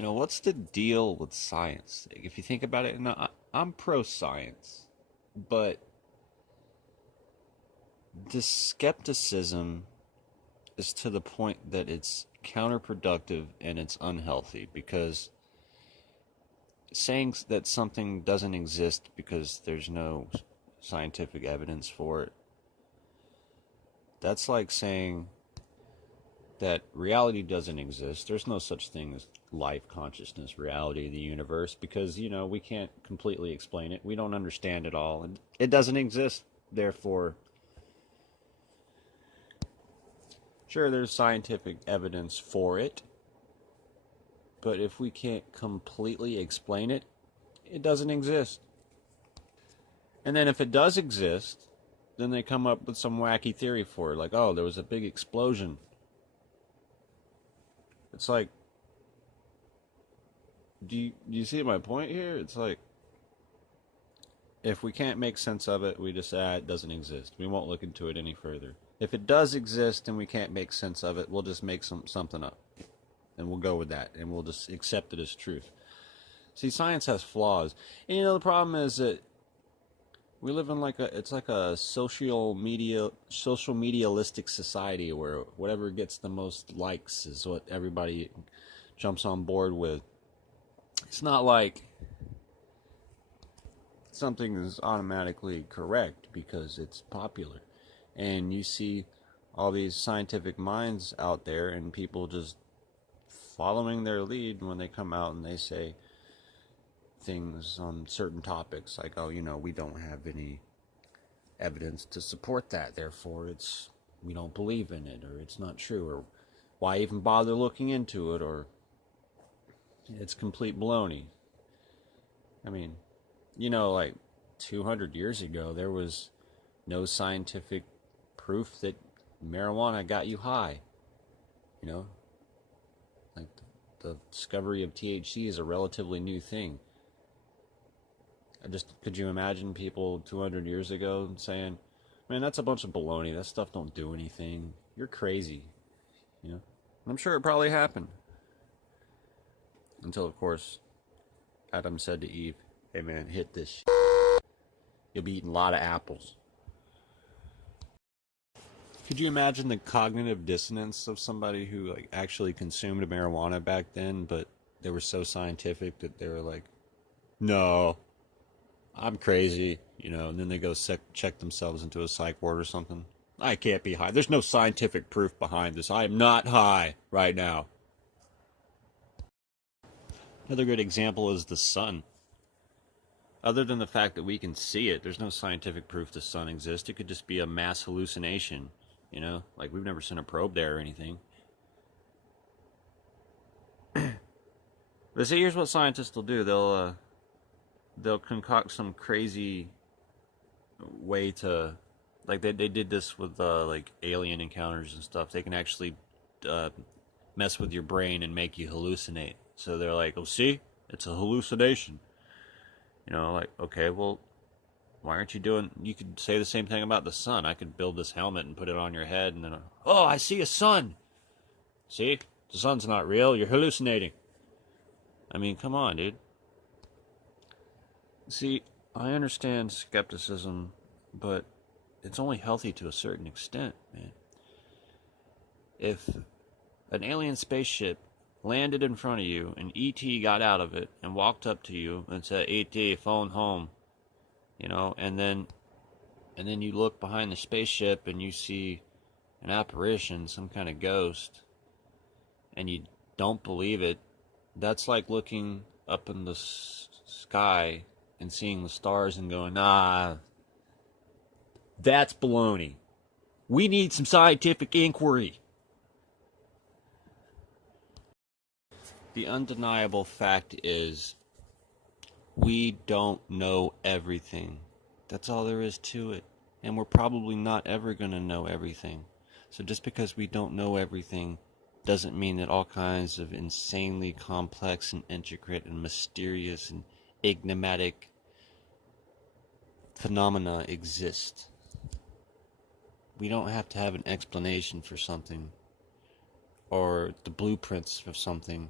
What's the deal with science? If you think about it, and I'm pro science, but the skepticism is to the point that it's counterproductive and it's unhealthy because saying that something doesn't exist because there's no scientific evidence for it, that's like saying that reality doesn't exist. There's no such thing as life, consciousness, reality, the universe, because, we can't completely explain it. We don't understand it all. And it doesn't exist. Therefore, sure, there's scientific evidence for it. But if we can't completely explain it, it doesn't exist. And then if it does exist, then they come up with some wacky theory for it. Like, oh, there was a big explosion. It's like, do you see my point here? It's like, if we can't make sense of it, we just say, it doesn't exist. We won't look into it any further. If it does exist and we can't make sense of it, we'll just make something up. And we'll go with that. And we'll just accept it as truth. See, science has flaws. And the problem is that we live in it's like a social medialistic society where whatever gets the most likes is what everybody jumps on board with. It's not like something is automatically correct because it's popular. And you see all these scientific minds out there and people just following their lead when they come out and they say things on certain topics like, oh, we don't have any evidence to support that, therefore we don't believe in it, or it's not true, or why even bother looking into it, or it's complete baloney. I mean, like 200 years ago, there was no scientific proof that marijuana got you high. Like the discovery of THC is a relatively new thing. Could you imagine people 200 years ago saying, man, that's a bunch of baloney. That stuff don't do anything. You're crazy. And I'm sure it probably happened. Until, of course, Adam said to Eve, hey man, hit this shit. You'll be eating a lot of apples. Could you imagine the cognitive dissonance of somebody who actually consumed marijuana back then, but they were so scientific that they were like, no, I'm crazy, and then they go check themselves into a psych ward or something. I can't be high. There's no scientific proof behind this. I am not high right now. Another good example is the sun. Other than the fact that we can see it, there's no scientific proof the sun exists. It could just be a mass hallucination, like we've never sent a probe there or anything. But see, here's what scientists will do. They'll concoct some crazy way to, like they did this with alien encounters and stuff. They can actually mess with your brain and make you hallucinate. So they're like, oh, see, it's a hallucination. Okay, well, why aren't you doing, you could say the same thing about the sun. I could build this helmet and put it on your head and then, oh, I see a sun. See, the sun's not real, you're hallucinating. I mean, come on, dude. See, I understand skepticism, but it's only healthy to a certain extent, man. If an alien spaceship landed in front of you and E.T. got out of it and walked up to you and said, E.T., phone home, and then you look behind the spaceship and you see an apparition, some kind of ghost, and you don't believe it, that's like looking up in the sky and seeing the stars and going, that's baloney. We need some scientific inquiry. The undeniable fact is we don't know everything. That's all there is to it. And we're probably not ever going to know everything. So just because we don't know everything doesn't mean that all kinds of insanely complex and intricate and mysterious and enigmatic phenomena exist. We don't have to have an explanation for something or the blueprints of something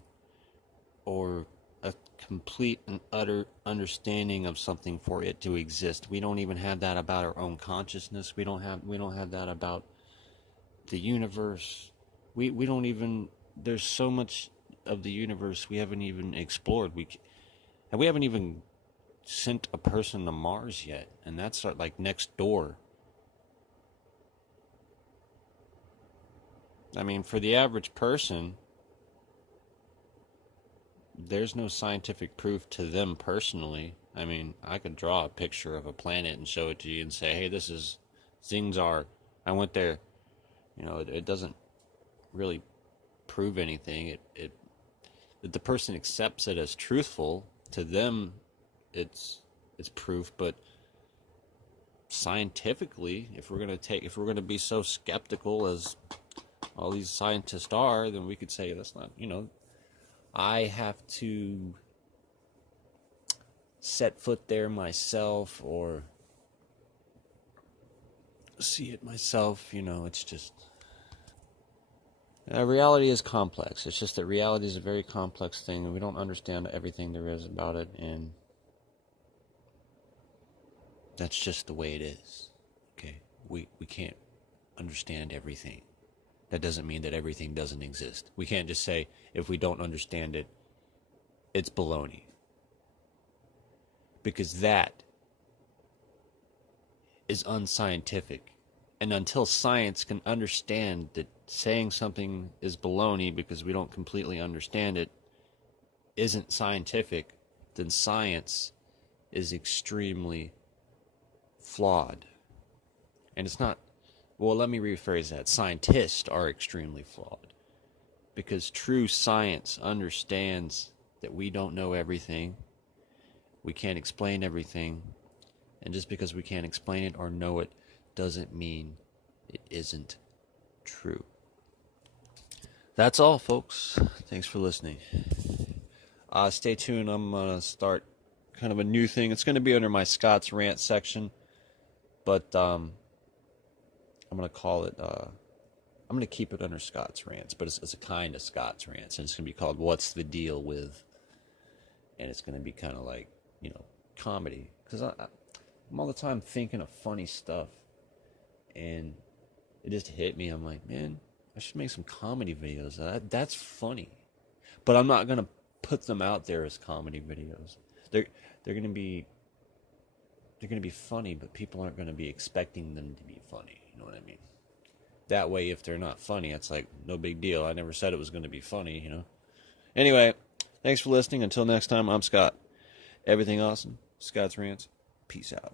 or a complete and utter understanding of something for it to exist. We don't even have that about our own consciousness. We don't have that about the universe. We don't even, there's so much of the universe we haven't even explored. We haven't even sent a person to Mars yet, and that's like next door. I mean, for the average person, there's no scientific proof to them personally. I mean, I could draw a picture of a planet and show it to you and say, hey, this is Zingzar. I went there. You know, it doesn't really prove anything. That the person accepts it as truthful, to them it's proof. But scientifically, if we're gonna be so skeptical as all these scientists are, then we could say that's not, you know, I have to set foot there myself or see it myself. You know, it's just, reality is complex. It's just that reality is a very complex thing, and we don't understand everything there is about it, and that's just the way it is. Okay, we can't understand everything. That doesn't mean that everything doesn't exist. We can't just say, if we don't understand it, it's baloney. Because that is unscientific. And until science can understand that saying something is baloney because we don't completely understand it isn't scientific, then science is extremely flawed. And it's not, well, let me rephrase that. Scientists are extremely flawed. Because true science understands that we don't know everything. We can't explain everything. And just because we can't explain it or know it doesn't mean it isn't true. That's all, folks. Thanks for listening. Stay tuned. I'm going to start kind of a new thing. It's going to be under my Scott's Rant section. But I'm going to call it, I'm going to keep it under Scott's Rants. But it's a kind of Scott's Rants. And it's going to be called What's the Deal With? And it's going to be kind of like, you know, comedy. Because I'm all the time thinking of funny stuff. And it just hit me. I'm like, man, I should make some comedy videos. That's funny. But I'm not going to put them out there as comedy videos. They're going to be funny, but people aren't going to be expecting them to be funny. You know what I mean? That way, if they're not funny, it's like, no big deal. I never said it was going to be funny, you know? Anyway, thanks for listening. Until next time, I'm Scott. Everything awesome. Scott's Rants. Peace out.